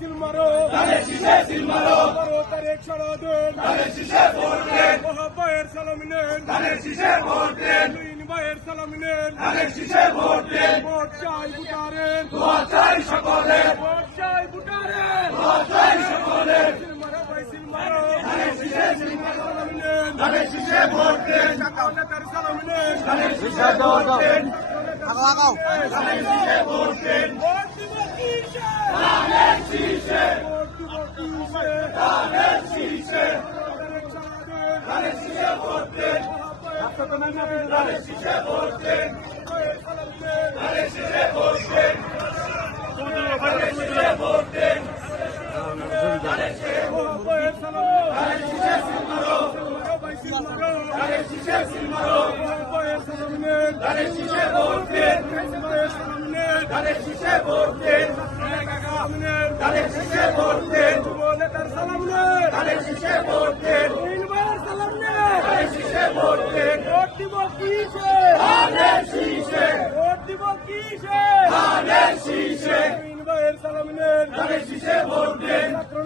Seal মারো। ধানের শীষে সিল মারো। মারো তারেক সারা দেন। ধানের শীষে ভোট দেন। মহাবায়ের সালামি নেন। ধানের শীষে ভোট দেন। লুইন ভাইয়ের সালামি নেন। ধানের শীষে ভোট দেন। ভোট চাই বুটারেন ভোট চাই সকলে ভোট চাই বুটারেন ভোট চাই সকলে সিল মারো ভাই সিল মারো। ধানের শীষে সিল মারো। সালামি নেন। ধানের শীষে ভোট দেন। তার সালামি নেন। ভোট দেন ভোট দিব কিসে ধানের শীষে ভোট দিব কিসে ধানের শীষে ধানের শীষে ভোট দেন ধানের শীষে ভোট দেন ধানের শীষে ভোট দেন ধানের শীষে ভোট দেন ধানের শীষে ধানের শীষে সিল মারো ধানের শীষে ভোট দেন ধানের শীষে ভোট দেন ধানের শীষে ভোট দেন ধানের শীষে ভোট দেন ধানের শীষে ভোট দেন ভোট দিব কিসে ধানের শীষে ভোট দিব কিসে ধানের শীষে সালামিনের ধানের শীষে ভোট দেন ছাত্র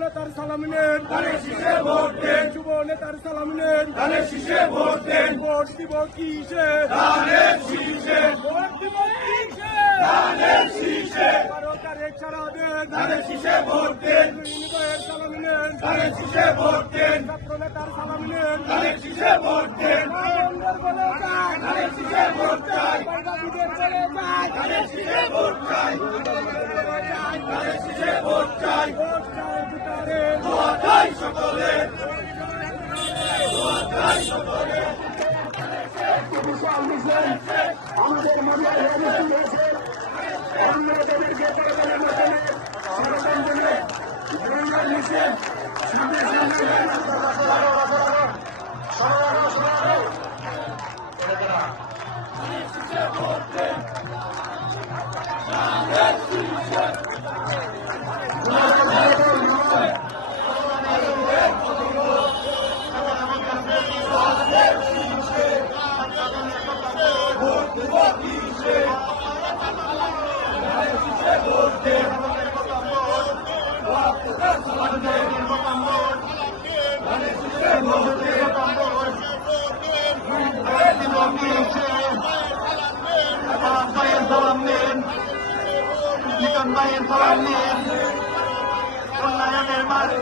নেতার সালামিনের। ধানের শীষে ভোট দেন? যুব নেতার সালামিনের। ধানের শীষে ভোট দেন? ভোট দিব কিসে? ধানের শীষে ভোট দিব কিসে? ধানের শীষে ধানের শীষে ভোট দেন? ইউনিভার্সিটির সালামিনের। ধানের শীষে ভোট দেন? ছাত্র নেতার সালামিনের। ধানের শীষে ভোট দেন? ধানের শীষে ভোট চাই? ধানের শীষে ভোট চাই? ধানের শীষে ভোট চাই? ভোট চাই। ভোটারে ভোট চাই সকলে আমাদের ভাইয়ের উন্নয়নের মাঝে